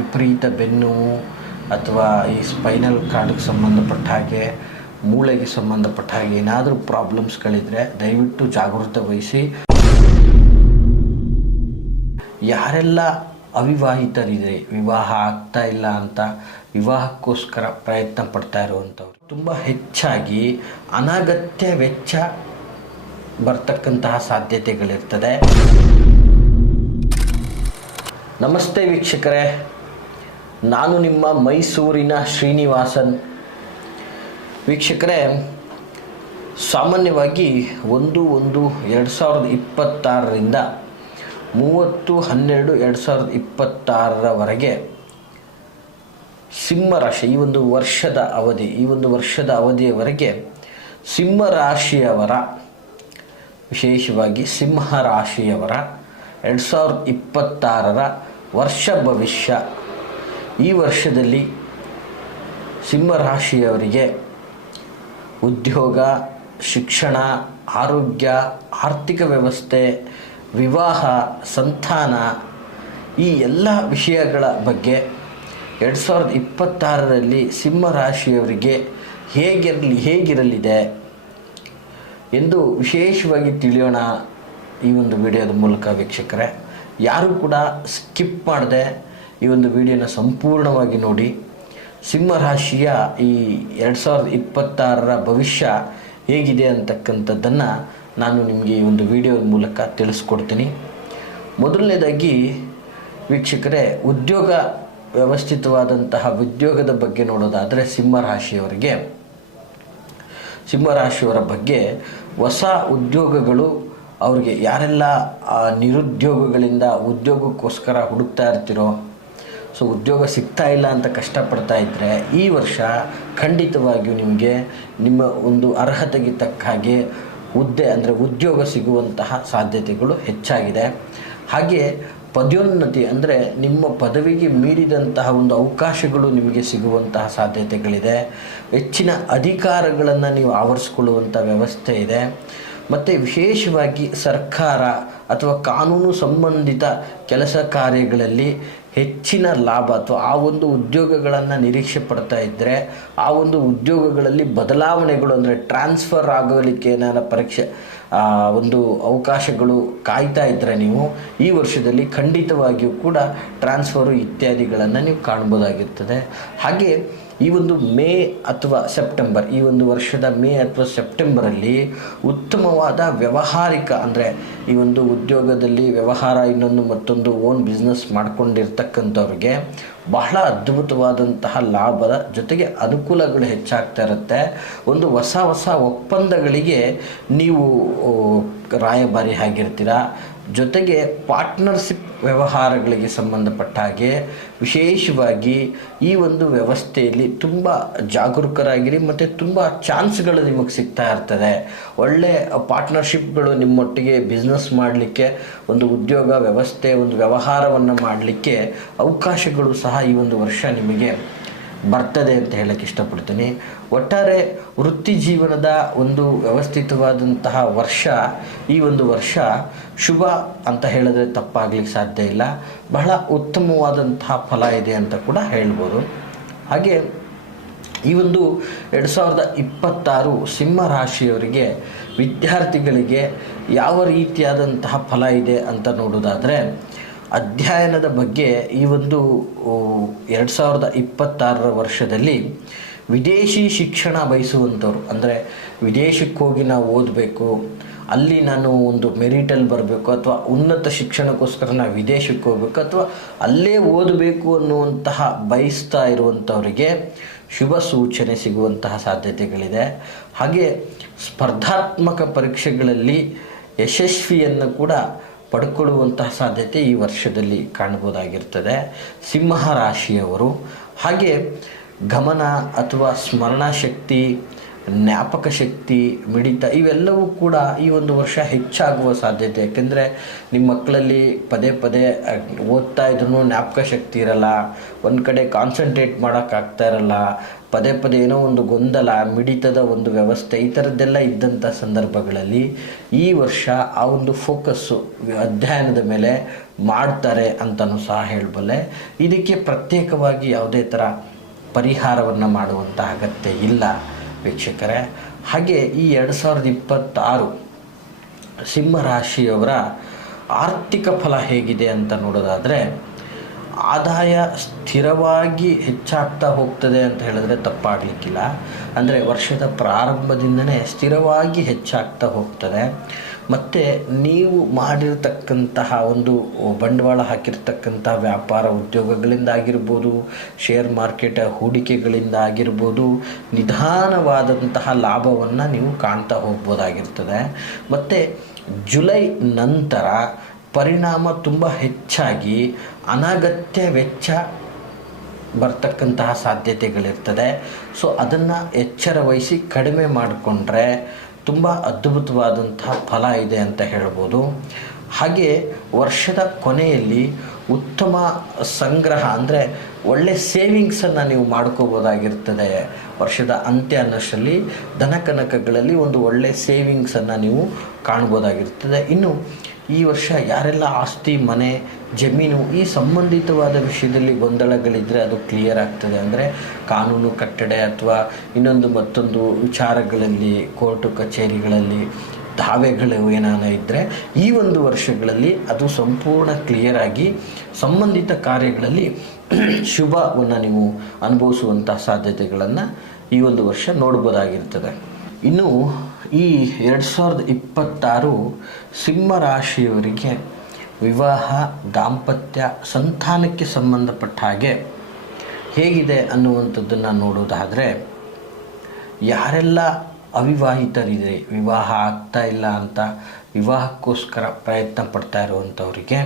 ವಿಪರೀತ ಬೆನ್ನು ಅಥವಾ ಈ ಸ್ಪೈನಲ್ ಕಾರ್ಡ್ಗೆ ಸಂಬಂಧಪಟ್ಟ ಹಾಗೆ ಮೂಳೆಗೆ ಸಂಬಂಧಪಟ್ಟ ಹಾಗೆ ಏನಾದರೂ ಪ್ರಾಬ್ಲಮ್ಸ್ಗಳಿದ್ರೆ ದಯವಿಟ್ಟು ಜಾಗೃತೆ ವಹಿಸಿ. ಯಾರೆಲ್ಲ ಅವಿವಾಹಿತರಿದೆ, ವಿವಾಹ ಆಗ್ತಾ ಇಲ್ಲ ಅಂತ ವಿವಾಹಕ್ಕೋಸ್ಕರ ಪ್ರಯತ್ನ ಪಡ್ತಾ ಇರುವಂಥವ್ರು, ತುಂಬ ಹೆಚ್ಚಾಗಿ ಅನಗತ್ಯ ವೆಚ್ಚ ಬರ್ತಕ್ಕಂತಹ ಸಾಧ್ಯತೆಗಳಿರ್ತದೆ. ನಮಸ್ತೆ ವೀಕ್ಷಕರೇ, ನಾನು ನಿಮ್ಮ ಮೈಸೂರಿನ ಶ್ರೀನಿವಾಸನ್. ವೀಕ್ಷಕರೇ, ಸಾಮಾನ್ಯವಾಗಿ 1/1/2026ರಿಂದ 30/12/2026ರವರೆಗೆ ಸಿಂಹರಾಶಿ ಈ ಒಂದು ವರ್ಷದ ಅವಧಿಯವರೆಗೆ ಸಿಂಹರಾಶಿಯವರ, ವಿಶೇಷವಾಗಿ ಸಿಂಹರಾಶಿಯವರ 2026ರ ವರ್ಷ ಭವಿಷ್ಯ. ಈ ವರ್ಷದಲ್ಲಿ ಸಿಂಹರಾಶಿಯವರಿಗೆ ಉದ್ಯೋಗ, ಶಿಕ್ಷಣ, ಆರೋಗ್ಯ, ಆರ್ಥಿಕ ವ್ಯವಸ್ಥೆ, ವಿವಾಹ, ಸಂತಾನ ಈ ಎಲ್ಲ ವಿಷಯಗಳ ಬಗ್ಗೆ 2026ರಲ್ಲಿ ಸಿಂಹರಾಶಿಯವರಿಗೆ ಹೇಗಿರಲಿದೆ ಎಂದು ವಿಶೇಷವಾಗಿ ತಿಳಿಯೋಣ ಈ ಒಂದು ವಿಡಿಯೋದ ಮೂಲಕ. ವೀಕ್ಷಕರೇ, ಯಾರೂ ಕೂಡ ಸ್ಕಿಪ್ ಮಾಡದೆ ಈ ಒಂದು ವಿಡಿಯೋನ ಸಂಪೂರ್ಣವಾಗಿ ನೋಡಿ. ಸಿಂಹರಾಶಿಯ ಈ 2026ರ ಭವಿಷ್ಯ ಹೇಗಿದೆ ಅಂತಕ್ಕಂಥದ್ದನ್ನು ನಾನು ನಿಮಗೆ ಈ ಒಂದು ವಿಡಿಯೋದ ಮೂಲಕ ತಿಳಿಸ್ಕೊಡ್ತೀನಿ. ಮೊದಲನೇದಾಗಿ ವೀಕ್ಷಕರೇ, ವ್ಯವಸ್ಥಿತವಾದಂತಹ ಉದ್ಯೋಗದ ಬಗ್ಗೆ ನೋಡೋದಾದರೆ ಸಿಂಹರಾಶಿಯವರ ಬಗ್ಗೆ ಹೊಸ ಉದ್ಯೋಗಗಳು ಅವ್ರಿಗೆ, ಯಾರೆಲ್ಲ ನಿರುದ್ಯೋಗಗಳಿಂದ ಉದ್ಯೋಗಕ್ಕೋಸ್ಕರ ಹುಡುಕ್ತಾ ಇರ್ತಿರೋ, ಸೊ ಉದ್ಯೋಗ ಸಿಗ್ತಾ ಇಲ್ಲ ಅಂತ ಕಷ್ಟಪಡ್ತಾ ಇದ್ದರೆ ಈ ವರ್ಷ ಖಂಡಿತವಾಗಿಯೂ ನಿಮಗೆ ನಿಮ್ಮ ಒಂದು ಅರ್ಹತೆಗೆ ತಕ್ಕ ಹಾಗೆ ಹುದ್ದೆ ಅಂದರೆ ಉದ್ಯೋಗ ಸಿಗುವಂತಹ ಸಾಧ್ಯತೆಗಳು ಹೆಚ್ಚಾಗಿದೆ. ಹಾಗೆ ಪದೋನ್ನತಿ ಅಂದರೆ ನಿಮ್ಮ ಪದವಿಗೆ ಮೀರಿದಂತಹ ಒಂದು ಅವಕಾಶಗಳು ನಿಮಗೆ ಸಿಗುವಂತಹ ಸಾಧ್ಯತೆಗಳಿದೆ. ಹೆಚ್ಚಿನ ಅಧಿಕಾರಗಳನ್ನು ನೀವು ಆವರಿಸ್ಕೊಳ್ಳುವಂಥ ವ್ಯವಸ್ಥೆ ಇದೆ. ಮತ್ತು ವಿಶೇಷವಾಗಿ ಸರ್ಕಾರ ಅಥವಾ ಕಾನೂನು ಸಂಬಂಧಿತ ಕೆಲಸ ಕಾರ್ಯಗಳಲ್ಲಿ ಹೆಚ್ಚಿನ ಲಾಭ ಅಥವಾ ಆ ಒಂದು ಉದ್ಯೋಗಗಳನ್ನು ನಿರೀಕ್ಷೆ ಪಡ್ತಾ ಇದ್ದರೆ ಆ ಒಂದು ಉದ್ಯೋಗಗಳಲ್ಲಿ ಬದಲಾವಣೆಗಳು ಅಂದರೆ ಟ್ರಾನ್ಸ್ಫರ್ ಆಗೋಲಿಕ್ಕೆ ಏನಾರ ಒಂದು ಅವಕಾಶಗಳು ಕಾಯ್ತಾ ಇದ್ದರೆ ನೀವು ಈ ವರ್ಷದಲ್ಲಿ ಖಂಡಿತವಾಗಿಯೂ ಕೂಡ ಟ್ರಾನ್ಸ್ಫರು ಇತ್ಯಾದಿಗಳನ್ನು ನೀವು ಕಾಣ್ಬೋದಾಗಿರ್ತದೆ. ಹಾಗೆ ಈ ಒಂದು ಮೇ ಅಥವಾ ಸೆಪ್ಟೆಂಬರ್, ಈ ಒಂದು ವರ್ಷದ ಮೇ ಅಥವಾ ಸೆಪ್ಟೆಂಬರಲ್ಲಿ ಉತ್ತಮವಾದ ವ್ಯಾವಹಾರಿಕ ಅಂದರೆ ಈ ಒಂದು ಉದ್ಯೋಗದಲ್ಲಿ ವ್ಯವಹಾರ, ಮತ್ತೊಂದು ಓನ್ ಬಿಸ್ನೆಸ್ ಮಾಡ್ಕೊಂಡಿರ್ತಕ್ಕಂಥವ್ರಿಗೆ ಬಹಳ ಅದ್ಭುತವಾದಂತಹ ಲಾಭದ ಜೊತೆಗೆ ಅನುಕೂಲಗಳು ಹೆಚ್ಚಾಗ್ತಾ ಇರುತ್ತೆ. ಒಂದು ಹೊಸ ಒಪ್ಪಂದಗಳಿಗೆ ನೀವು ರಾಯಭಾರಿ ಆಗಿರ್ತೀರ. ಜೊತೆಗೆ ಪಾರ್ಟ್ನರ್ಶಿಪ್ ವ್ಯವಹಾರಗಳಿಗೆ ಸಂಬಂಧಪಟ್ಟ ಹಾಗೆ ವಿಶೇಷವಾಗಿ ಈ ಒಂದು ವ್ಯವಸ್ಥೆಯಲ್ಲಿ ತುಂಬ ಜಾಗರೂಕರಾಗಿರಿ ಮತ್ತು ತುಂಬ ಚಾನ್ಸ್ಗಳು ನಿಮಗೆ ಸಿಗ್ತಾ ಇರ್ತದೆ. ಒಳ್ಳೆ ಪಾರ್ಟ್ನರ್ಶಿಪ್ಗಳು ನಿಮ್ಮೊಟ್ಟಿಗೆ ಬಿಸ್ನೆಸ್ ಮಾಡಲಿಕ್ಕೆ, ಒಂದು ಉದ್ಯೋಗ ವ್ಯವಸ್ಥೆ, ಒಂದು ವ್ಯವಹಾರವನ್ನು ಮಾಡಲಿಕ್ಕೆ ಅವಕಾಶಗಳು ಸಹ ಈ ಒಂದು ವರ್ಷ ನಿಮಗೆ ಬರ್ತದೆ ಅಂತ ಹೇಳಕ್ಕೆ ಇಷ್ಟಪಡ್ತೀನಿ. ಒಟ್ಟಾರೆ ವೃತ್ತಿ ಜೀವನದ ಒಂದು ವ್ಯವಸ್ಥಿತವಾದಂತಹ ವರ್ಷ, ಈ ಒಂದು ವರ್ಷ ಶುಭ ಅಂತ ಹೇಳಿದ್ರೆ ತಪ್ಪಾಗ್ಲಿಕ್ಕೆ ಸಾಧ್ಯ ಇಲ್ಲ. ಬಹಳ ಉತ್ತಮವಾದಂತಹ ಫಲ ಇದೆ ಅಂತ ಕೂಡ ಹೇಳ್ಬೋದು. ಹಾಗೆ ಈ ಒಂದು 2026 ಸಿಂಹರಾಶಿಯವರಿಗೆ, ವಿದ್ಯಾರ್ಥಿಗಳಿಗೆ ಯಾವ ರೀತಿಯಾದಂತಹ ಫಲ ಇದೆ ಅಂತ ನೋಡೋದಾದರೆ, ಅಧ್ಯಯನದ ಬಗ್ಗೆ ಈ ಒಂದು 2026ರ ವರ್ಷದಲ್ಲಿ ವಿದೇಶಿ ಶಿಕ್ಷಣ ಬಯಸುವಂಥವ್ರು, ಅಂದರೆ ವಿದೇಶಕ್ಕೆ ಹೋಗಿ ನಾವು ಓದಬೇಕು, ಅಲ್ಲಿ ನಾನು ಒಂದು ಮೆರಿಟಲ್ಲಿ ಬರಬೇಕು, ಅಥವಾ ಉನ್ನತ ಶಿಕ್ಷಣಕ್ಕೋಸ್ಕರ ನಾವು ವಿದೇಶಕ್ಕೆ ಹೋಗಬೇಕು, ಅಥವಾ ಅಲ್ಲೇ ಓದಬೇಕು ಅನ್ನುವಂತಹ ಬಯಸ್ತಾ ಇರುವಂಥವರಿಗೆ ಶುಭ ಸೂಚನೆ ಸಿಗುವಂತಹ ಸಾಧ್ಯತೆಗಳಿದೆ. ಹಾಗೆ ಸ್ಪರ್ಧಾತ್ಮಕ ಪರೀಕ್ಷೆಗಳಲ್ಲಿ ಯಶಸ್ವಿಯನ್ನು ಕೂಡ ಪಡ್ಕೊಳ್ಳುವಂತಹ ಸಾಧ್ಯತೆ ಈ ವರ್ಷದಲ್ಲಿ ಕಾಣ್ಬೋದಾಗಿರ್ತದೆ ಸಿಂಹರಾಶಿಯವರು. ಹಾಗೆ ಗಮನ ಅಥವಾ ಸ್ಮರಣ ಶಕ್ತಿ ಜ್ಞಾಪಕ ಶಕ್ತಿ, ಮಿಡಿತ ಇವೆಲ್ಲವೂ ಕೂಡ ಈ ಒಂದು ವರ್ಷ ಹೆಚ್ಚಾಗುವ ಸಾಧ್ಯತೆ. ಯಾಕೆಂದರೆ ನಿಮ್ಮ ಮಕ್ಕಳಲ್ಲಿ ಪದೇ ಪದೇ ಓದ್ತಾ ಇದ್ರೂ ಜ್ಞಾಪಕ ಶಕ್ತಿ ಇರಲ್ಲ, ಒಂದು ಕಡೆ ಕಾನ್ಸಂಟ್ರೇಟ್ ಮಾಡೋಕ್ಕಾಗ್ತಾ ಇರಲ್ಲ, ಪದೇ ಪದೇ ಏನೋ ಒಂದು ಗೊಂದಲ, ಮಿಡಿತದ ಒಂದು ವ್ಯವಸ್ಥೆ ಈ ಥರದ್ದೆಲ್ಲ ಇದ್ದಂಥ ಸಂದರ್ಭಗಳಲ್ಲಿ ಈ ವರ್ಷ ಆ ಒಂದು ಫೋಕಸ್ಸು ಅಧ್ಯಯನದ ಮೇಲೆ ಮಾಡ್ತಾರೆ ಅಂತಲೂ ಸಹ ಹೇಳಬಲ್ಲೆ. ಇದಕ್ಕೆ ಪ್ರತ್ಯೇಕವಾಗಿ ಯಾವುದೇ ಥರ ಪರಿಹಾರವನ್ನು ಮಾಡುವಂಥ ಅಗತ್ಯ ಇಲ್ಲ ವೀಕ್ಷಕರೇ. ಹಾಗೆ ಈ 2026 ಸಿಂಹರಾಶಿಯವರ ಆರ್ಥಿಕ ಫಲ ಹೇಗಿದೆ ಅಂತ ನೋಡೋದಾದರೆ, ಆದಾಯ ಸ್ಥಿರವಾಗಿ ಹೆಚ್ಚಾಗ್ತಾ ಹೋಗ್ತದೆ ಅಂತ ಹೇಳಿದ್ರೆ ತಪ್ಪಾಗಲಿಕ್ಕಿಲ್ಲ. ಅಂದರೆ ವರ್ಷದ ಪ್ರಾರಂಭದಿಂದನೇ ಸ್ಥಿರವಾಗಿ ಹೆಚ್ಚಾಗ್ತಾ ಹೋಗ್ತದೆ. ಮತ್ತು ನೀವು ಮಾಡಿರ್ತಕ್ಕಂತಹ ಒಂದು ಬಂಡವಾಳ ಹಾಕಿರ್ತಕ್ಕಂಥ ವ್ಯಾಪಾರ ಉದ್ಯೋಗಗಳಿಂದ ಆಗಿರ್ಬೋದು, ಶೇರ್ ಮಾರ್ಕೆಟ್ ಹೂಡಿಕೆಗಳಿಂದ ಆಗಿರ್ಬೋದು, ನಿಧಾನವಾದಂತಹ ಲಾಭವನ್ನು ನೀವು ಕಾಣ್ತಾ ಹೋಗ್ಬೋದಾಗಿರ್ತದೆ. ಮತ್ತು ಜುಲೈ ನಂತರ ಪರಿಣಾಮ ತುಂಬ ಹೆಚ್ಚಾಗಿ ಅನಗತ್ಯ ವೆಚ್ಚ ಬರ್ತಕ್ಕಂತಹ ಸಾಧ್ಯತೆಗಳಿರ್ತದೆ. ಸೊ ಅದನ್ನು ಎಚ್ಚರ ವಹಿಸಿ ಕಡಿಮೆ ಮಾಡಿಕೊಂಡ್ರೆ ತುಂಬ ಅದ್ಭುತವಾದಂತಹ ಫಲ ಇದೆ ಅಂತ ಹೇಳ್ಬೋದು. ಹಾಗೆ ವರ್ಷದ ಕೊನೆಯಲ್ಲಿ ಉತ್ತಮ ಸಂಗ್ರಹ ಅಂದರೆ ಒಳ್ಳೆ ಸೇವಿಂಗ್ಸನ್ನು ನೀವು ಮಾಡ್ಕೋಬೋದಾಗಿರ್ತದೆ. ವರ್ಷದ ಅಂತ್ಯ ಅನ್ನೋಷ್ಟರಲ್ಲಿ ಧನಕನಕಗಳಲ್ಲಿ ಒಂದು ಒಳ್ಳೆ ಸೇವಿಂಗ್ಸನ್ನು ನೀವು ಕಾಣ್ಬೋದಾಗಿರ್ತದೆ. ಇನ್ನು ಈ ವರ್ಷ ಯಾರೆಲ್ಲ ಆಸ್ತಿ, ಮನೆ, ಜಮೀನು ಈ ಸಂಬಂಧಿತವಾದ ವಿಷಯದಲ್ಲಿ ಗೊಂದಲಗಳಿದ್ದರೆ ಅದು ಕ್ಲಿಯರ್ ಆಗ್ತದೆ. ಅಂದರೆ ಕಾನೂನು ಕಟ್ಟಡ ಅಥವಾ ಇನ್ನೊಂದು ಮತ್ತೊಂದು ವಿಚಾರಗಳಲ್ಲಿ, ಕೋರ್ಟು ಕಚೇರಿಗಳಲ್ಲಿ ದಾವೆಗಳು ಏನಾನ ಇದ್ದರೆ ಈ ಒಂದು ವರ್ಷಗಳಲ್ಲಿ ಅದು ಸಂಪೂರ್ಣ ಕ್ಲಿಯರ್ ಆಗಿ ಸಂಬಂಧಿತ ಕಾರ್ಯಗಳಲ್ಲಿ ಶುಭವನ್ನು ನೀವು ಅನುಭವಿಸುವಂಥ ಸಾಧ್ಯತೆಗಳನ್ನು ಈ ಒಂದು ವರ್ಷ ನೋಡ್ಬೋದಾಗಿರ್ತದೆ. ಇನ್ನು ಈ 2026 ಸಿಂಹರಾಶಿಯವರಿಗೆ ವಿವಾಹ, ದಾಂಪತ್ಯ, ಸಂತಾನಕ್ಕೆ ಸಂಬಂಧಪಟ್ಟ ಹಾಗೆ ಹೇಗಿದೆ ಅನ್ನುವಂಥದ್ದನ್ನು ನೋಡೋದಾದರೆ, ಯಾರೆಲ್ಲ ಅವಿವಾಹಿತರಿದೆ, ವಿವಾಹ ಆಗ್ತಾ ಇಲ್ಲ ಅಂತ ವಿವಾಹಕ್ಕೋಸ್ಕರ ಪ್ರಯತ್ನ ಪಡ್ತಾ ಇರುವಂಥವರಿಗೆ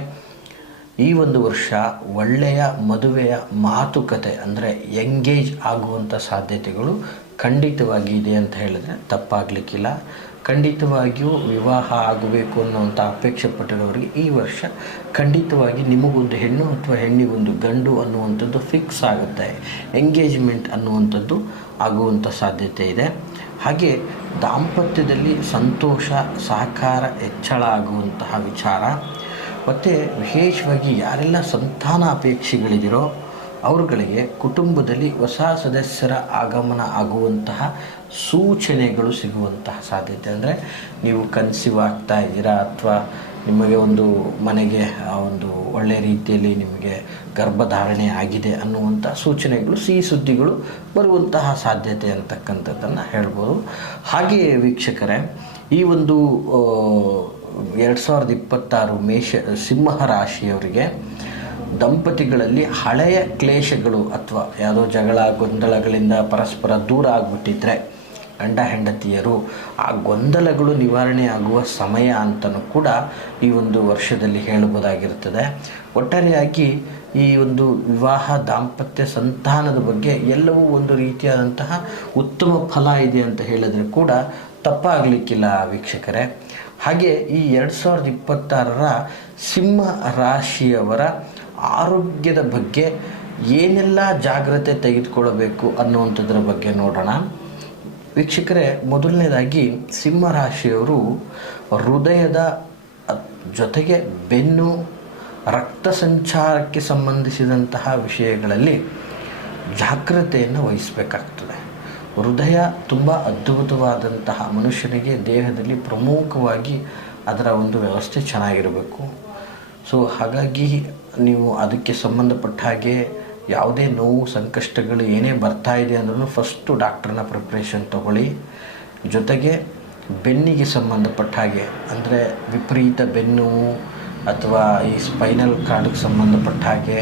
ಈ ಒಂದು ವರ್ಷ ಒಳ್ಳೆಯ ಮದುವೆಯ ಮಾತುಕತೆ ಅಂದರೆ ಎಂಗೇಜ್ ಆಗುವಂಥ ಸಾಧ್ಯತೆಗಳು ಖಂಡಿತವಾಗಿ ಇದೆ ಅಂತ ಹೇಳಿದ್ರೆ ತಪ್ಪಾಗಲಿಕ್ಕಿಲ್ಲ. ಖಂಡಿತವಾಗಿಯೂ ವಿವಾಹ ಆಗಬೇಕು ಅನ್ನೋಂಥ ಅಪೇಕ್ಷೆ ಪಟ್ಟಿರೋರಿಗೆ ಈ ವರ್ಷ ಖಂಡಿತವಾಗಿ ನಿಮಗೊಂದು ಹೆಣ್ಣು ಅಥವಾ ಹೆಣ್ಣಿಗೊಂದು ಗಂಡು ಅನ್ನುವಂಥದ್ದು ಫಿಕ್ಸ್ ಆಗುತ್ತೆ. ಎಂಗೇಜ್ಮೆಂಟ್ ಅನ್ನುವಂಥದ್ದು ಆಗುವಂಥ ಸಾಧ್ಯತೆ ಇದೆ. ಹಾಗೆ ದಾಂಪತ್ಯದಲ್ಲಿ ಸಂತೋಷ, ಸಹಕಾರ ಹೆಚ್ಚಳ ಆಗುವಂತಹ ವಿಚಾರ. ಮತ್ತು ವಿಶೇಷವಾಗಿ ಯಾರೆಲ್ಲ ಸಂತಾನ ಅಪೇಕ್ಷೆಗಳಿದಿರೋ ಅವರುಗಳಿಗೆ ಕುಟುಂಬದಲ್ಲಿ ಹೊಸ ಸದಸ್ಯರ ಆಗಮನ ಆಗುವಂತಹ ಸೂಚನೆಗಳು ಸಿಗುವಂತಹ ಸಾಧ್ಯತೆ. ಅಂದರೆ ನೀವು ಕನ್ಸೀವ್ ಆಗ್ತಾ ಇದ್ದೀರಾ ಅಥವಾ ನಿಮಗೆ ಒಂದು ಮನೆಗೆ ಒಂದು ಒಳ್ಳೆಯ ರೀತಿಯಲ್ಲಿ ನಿಮಗೆ ಗರ್ಭಧಾರಣೆ ಆಗಿದೆ ಅನ್ನುವಂಥ ಸೂಚನೆಗಳು, ಸಿಹಿ ಸುದ್ದಿಗಳು ಬರುವಂತಹ ಸಾಧ್ಯತೆ ಅಂತಕ್ಕಂಥದ್ದನ್ನು ಹೇಳ್ಬೋದು. ಹಾಗೆಯೇ ವೀಕ್ಷಕರೇ, ಈ ಒಂದು 2026 ಸಿಂಹ ರಾಶಿಯವರಿಗೆ ದಂಪತಿಗಳಲ್ಲಿ ಹಳೆಯ ಕ್ಲೇಶಗಳು ಅಥವಾ ಯಾವುದೋ ಜಗಳ, ಗೊಂದಲಗಳಿಂದ ಪರಸ್ಪರ ದೂರ ಆಗಿಬಿಟ್ಟಿದ್ರೆ ಗಂಡ ಹೆಂಡತಿಯರು, ಆ ಗೊಂದಲಗಳು ನಿವಾರಣೆ ಆಗುವ ಸಮಯ ಅಂತಲೂ ಕೂಡ ಈ ಒಂದು ವರ್ಷದಲ್ಲಿ ಹೇಳಬಹುದಾಗಿರ್ತದೆ. ಒಟ್ಟಾರೆಯಾಗಿ ಈ ಒಂದು ವಿವಾಹ, ದಾಂಪತ್ಯ, ಸಂತಾನದ ಬಗ್ಗೆ ಎಲ್ಲವೂ ಒಂದು ರೀತಿಯಾದಂತಹ ಉತ್ತಮ ಫಲ ಇದೆ ಅಂತ ಹೇಳಿದ್ರೆ ಕೂಡ ತಪ್ಪಾಗಲಿಕ್ಕಿಲ್ಲ ವೀಕ್ಷಕರೇ. ಹಾಗೆ ಈ 2026 ಸಿಂಹ ರಾಶಿಯವರ ಆರೋಗ್ಯದ ಬಗ್ಗೆ ಏನೆಲ್ಲ ಜಾಗ್ರತೆ ತೆಗೆದುಕೊಳ್ಳಬೇಕು ಅನ್ನುವಂಥದ್ರ ಬಗ್ಗೆ ನೋಡೋಣ ವೀಕ್ಷಕರೇ. ಮೊದಲನೇದಾಗಿ ಸಿಂಹರಾಶಿಯವರು ಹೃದಯದ ಜೊತೆಗೆ ಬೆನ್ನು, ರಕ್ತ ಸಂಚಾರಕ್ಕೆ ಸಂಬಂಧಿಸಿದಂತಹ ವಿಷಯಗಳಲ್ಲಿ ಜಾಗ್ರತೆಯನ್ನು ವಹಿಸಬೇಕಾಗ್ತದೆ. ಹೃದಯ ತುಂಬ ಅದ್ಭುತವಾದಂತಹ ಮನುಷ್ಯನಿಗೆ ದೇಹದಲ್ಲಿ ಪ್ರಮುಖವಾಗಿ ಅದರ ಒಂದು ವ್ಯವಸ್ಥೆ ಚೆನ್ನಾಗಿರಬೇಕು. ಸೊ ಹಾಗಾಗಿ ನೀವು ಅದಕ್ಕೆ ಸಂಬಂಧಪಟ್ಟ ಹಾಗೆ ಯಾವುದೇ ನೋವು, ಸಂಕಷ್ಟಗಳು ಏನೇ ಬರ್ತಾ ಇದೆ ಅಂದ್ರೂ ಫಸ್ಟು ಡಾಕ್ಟ್ರನ್ನ ಪ್ರಿಪ್ರೇಷನ್ ತೊಗೊಳ್ಳಿ. ಜೊತೆಗೆ ಬೆನ್ನಿಗೆ ಸಂಬಂಧಪಟ್ಟ ಹಾಗೆ ಅಂದರೆ ವಿಪರೀತ ಬೆನ್ನು ಅಥವಾ ಈ ಸ್ಪೈನಲ್ ಕಾರ್ಡ್ಗೆ ಸಂಬಂಧಪಟ್ಟ ಹಾಗೆ,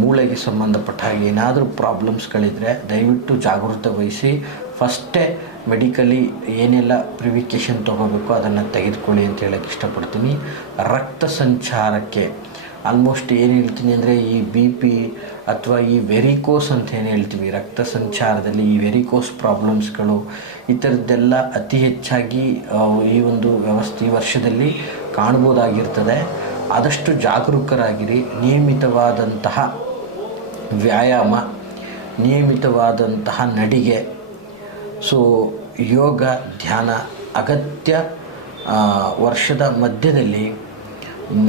ಮೂಳೆಗೆ ಸಂಬಂಧಪಟ್ಟ ಹಾಗೆ ಏನಾದರೂ ಪ್ರಾಬ್ಲಮ್ಸ್ಗಳಿದ್ದರೆ ದಯವಿಟ್ಟು ಜಾಗೃತೆ ವಹಿಸಿ ಫಸ್ಟೇ ಮೆಡಿಕಲಿ ಏನೆಲ್ಲ ಪ್ರಿವಿಕೇಷನ್ ತೊಗೋಬೇಕು ಅದನ್ನು ತೆಗೆದುಕೊಳ್ಳಿ ಅಂತ ಹೇಳೋಕ್ಕೆ ಇಷ್ಟಪಡ್ತೀನಿ. ರಕ್ತ ಸಂಚಾರಕ್ಕೆ ಆಲ್ಮೋಸ್ಟ್ ಏನು ಹೇಳ್ತೀನಿ ಅಂದರೆ ಈ ಬಿ ಪಿ ಅಥವಾ ಈ ವೆರಿಕೋಸ್ ಅಂತ ಏನು ಹೇಳ್ತೀವಿ, ರಕ್ತ ಸಂಚಾರದಲ್ಲಿ ಈ ವೆರಿಕೋಸ್ ಪ್ರಾಬ್ಲಮ್ಸ್ಗಳು ಈ ಥರದ್ದೆಲ್ಲ ಅತಿ ಹೆಚ್ಚಾಗಿ ಈ ಒಂದು ವ್ಯವಸ್ಥೆ ಈ ವರ್ಷದಲ್ಲಿ ಕಾಣ್ಬೋದಾಗಿರ್ತದೆ. ಆದಷ್ಟು ಜಾಗರೂಕರಾಗಿರಿ. ನಿಯಮಿತವಾದಂತಹ ವ್ಯಾಯಾಮ, ನಿಯಮಿತವಾದಂತಹ ನಡಿಗೆ, ಸೊ ಯೋಗ ಧ್ಯಾನ ಅಗತ್ಯ. ವರ್ಷದ ಮಧ್ಯದಲ್ಲಿ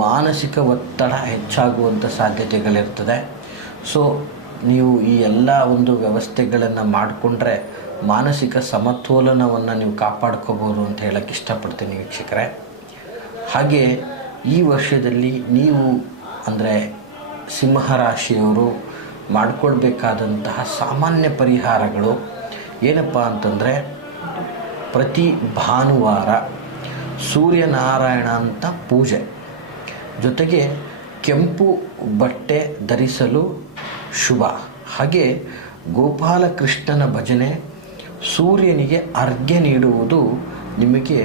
ಮಾನಸಿಕ ಒತ್ತಡ ಹೆಚ್ಚಾಗುವಂಥ ಸಾಧ್ಯತೆಗಳಿರ್ತದೆ. ಸೊ ನೀವು ಈ ಎಲ್ಲ ಒಂದು ವ್ಯವಸ್ಥೆಗಳನ್ನು ಮಾಡಿಕೊಂಡ್ರೆ ಮಾನಸಿಕ ಸಮತೋಲನವನ್ನು ನೀವು ಕಾಪಾಡ್ಕೋಬೋದು ಅಂತ ಹೇಳೋಕ್ಕೆ ಇಷ್ಟಪಡ್ತೀನಿ ವೀಕ್ಷಕರೇ. ಹಾಗೆ ಈ ವರ್ಷದಲ್ಲಿ ನೀವು ಅಂದರೆ ಸಿಂಹರಾಶಿಯವರು ಮಾಡಿಕೊಳ್ಬೇಕಾದಂತಹ ಸಾಮಾನ್ಯ ಪರಿಹಾರಗಳು ಏನಪ್ಪ ಅಂತಂದರೆ, ಪ್ರತಿ ಭಾನುವಾರ ಸೂರ್ಯನಾರಾಯಣ ಅಂತ ಪೂಜೆ, ಜೊತೆಗೆ ಕೆಂಪು ಬಟ್ಟೆ ಧರಿಸಲು ಶುಭ. ಹಾಗೆ ಗೋಪಾಲಕೃಷ್ಣನ ಭಜನೆ, ಸೂರ್ಯನಿಗೆ ಅರ್ಘ್ಯ ನೀಡುವುದು ನಿಮಗೆ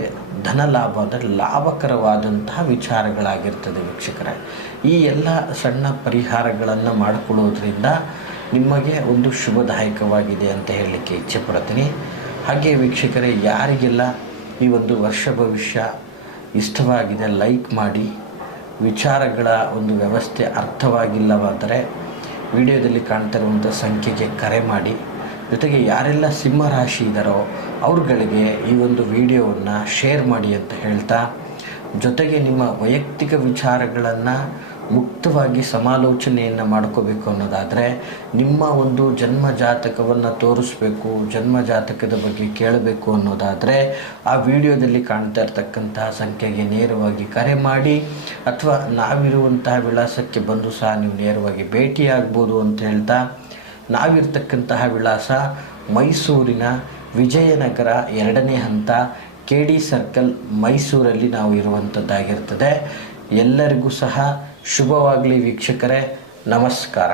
ಧನಲಾಭದ ಲಾಭಕರವಾದಂತಹ ವಿಚಾರಗಳಾಗಿರ್ತದೆ ವೀಕ್ಷಕರೇ. ಈ ಎಲ್ಲ ಸಣ್ಣ ಪರಿಹಾರಗಳನ್ನು ಮಾಡಿಕೊಳ್ಳೋದ್ರಿಂದ ನಿಮಗೆ ಒಂದು ಶುಭದಾಯಕವಾಗಿದೆ ಅಂತ ಹೇಳಲಿಕ್ಕೆ ಇಚ್ಛೆ ಪಡ್ತೀನಿ. ಹಾಗೆ ವೀಕ್ಷಕರೇ, ಯಾರಿಗೆಲ್ಲ ಈ ಒಂದು ವರ್ಷ ಭವಿಷ್ಯ ಇಷ್ಟವಾಗಿದೆ ಲೈಕ್ ಮಾಡಿ. ವಿಚಾರಗಳ ಒಂದು ವ್ಯವಸ್ಥೆ ಅರ್ಥವಾಗಿಲ್ಲವಾದರೆ ವಿಡಿಯೋದಲ್ಲಿ ಕಾಣ್ತಾ ಇರುವಂಥ ಸಂಖ್ಯೆಗೆ ಕರೆ ಮಾಡಿ. ಜೊತೆಗೆ ಯಾರೆಲ್ಲ ಸಿಂಹರಾಶಿ ಇದ್ದಾರೋ ಅವ್ರುಗಳಿಗೆ ಈ ಒಂದು ವಿಡಿಯೋವನ್ನು ಶೇರ್ ಮಾಡಿ ಅಂತ ಹೇಳ್ತಾ, ಜೊತೆಗೆ ನಿಮ್ಮ ವೈಯಕ್ತಿಕ ವಿಚಾರಗಳನ್ನು ಮುಕ್ತವಾಗಿ ಸಮಾಲೋಚನೆಯನ್ನು ಮಾಡ್ಕೋಬೇಕು ಅನ್ನೋದಾದರೆ, ನಿಮ್ಮ ಒಂದು ಜನ್ಮ ಜಾತಕವನ್ನು ತೋರಿಸ್ಬೇಕು, ಜನ್ಮ ಜಾತಕದ ಬಗ್ಗೆ ಕೇಳಬೇಕು ಅನ್ನೋದಾದರೆ ಆ ವಿಡಿಯೋದಲ್ಲಿ ಕಾಣ್ತಾ ಇರ್ತಕ್ಕಂತಹ ಸಂಖ್ಯೆಗೆ ನೇರವಾಗಿ ಕರೆ ಮಾಡಿ, ಅಥವಾ ನಾವಿರುವಂತಹ ವಿಳಾಸಕ್ಕೆ ಬಂದು ಸಹ ನೀವು ನೇರವಾಗಿ ಭೇಟಿಯಾಗ್ಬೋದು ಅಂತ ಹೇಳ್ತಾ, ನಾವಿರ್ತಕ್ಕಂತಹ ವಿಳಾಸ ಮೈಸೂರಿನ ವಿಜಯನಗರ 2ನೇ ಹಂತ KD ಸರ್ಕಲ್, ಮೈಸೂರಲ್ಲಿ ನಾವು ಇರುವಂಥದ್ದಾಗಿರ್ತದೆ. ಎಲ್ಲರಿಗೂ ಸಹ ಶುಭವಾಗಲಿ ವೀಕ್ಷಕರೇ. ನಮಸ್ಕಾರ.